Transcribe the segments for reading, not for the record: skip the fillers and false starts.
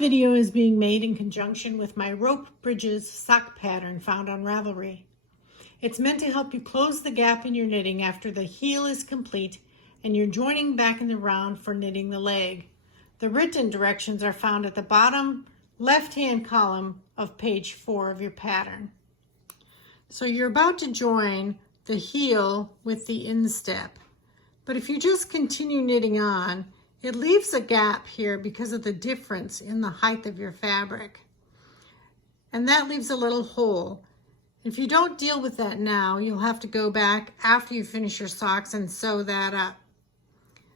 video is being made in conjunction with my rope bridges sock pattern found on Ravelry. It's meant to help you close the gap in your knitting after the heel is complete and you're joining back in the round for knitting the leg. The written directions are found at the bottom left-hand column of page 4 of your pattern. So you're about to join the heel with the instep, but if you just continue knitting on, it leaves a gap here because of the difference in the height of your fabric. And that leaves a little hole. If you don't deal with that now, you'll have to go back after you finish your socks and sew that up.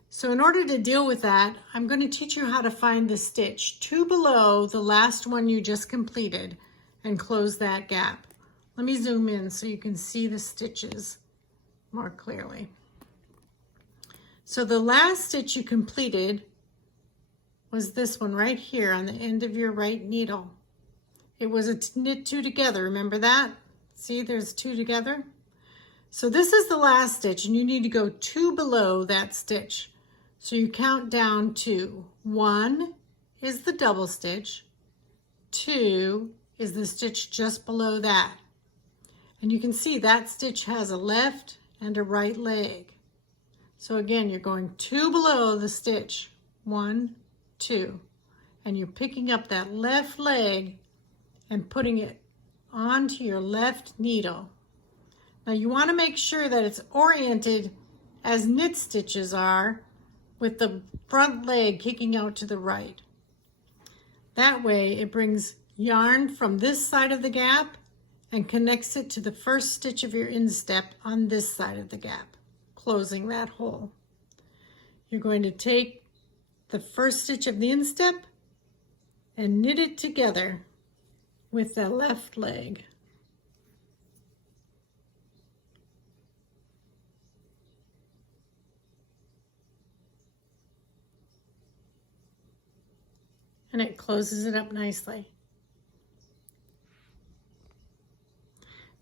So in order to deal with that, I'm going to teach you how to find the stitch 2 below the last one you just completed and close that gap. Let me zoom in so you can see the stitches more clearly. So the last stitch you completed was this one right here on the end of your right needle. It was a knit 2 together, remember that? See, there's 2 together. So this is the last stitch and you need to go 2 below that stitch. So you count down 2. 1 is the double stitch, 2 is the stitch just below that. And you can see that stitch has a left and a right leg. So again, you're going 2 below the stitch, 1, 2, and you're picking up that left leg and putting it onto your left needle. Now you want to make sure that it's oriented as knit stitches are, with the front leg kicking out to the right. That way it brings yarn from this side of the gap and connects it to the first stitch of your instep on this side of the gap, closing that hole. You're going to take the first stitch of the instep and knit it together with the left leg. And it closes it up nicely.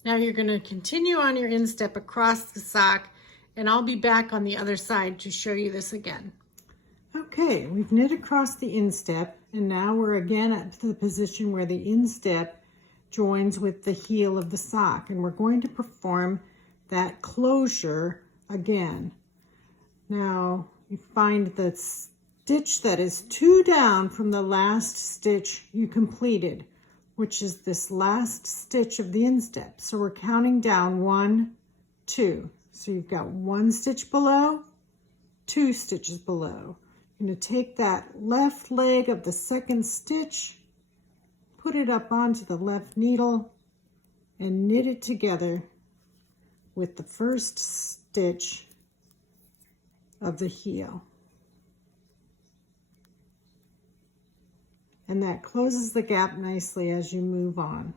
Now you're going to continue on your instep across the sock, and I'll be back on the other side to show you this again. Okay, we've knit across the instep, and now we're again at the position where the instep joins with the heel of the sock, and we're going to perform that closure again. Now you find the stitch that is 2 down from the last stitch you completed, which is this last stitch of the instep. So we're counting down 1, 2. So you've got 1 stitch below, 2 stitches below. You're going to take that left leg of the second stitch, put it up onto the left needle, and knit it together with the first stitch of the heel. And that closes the gap nicely as you move on.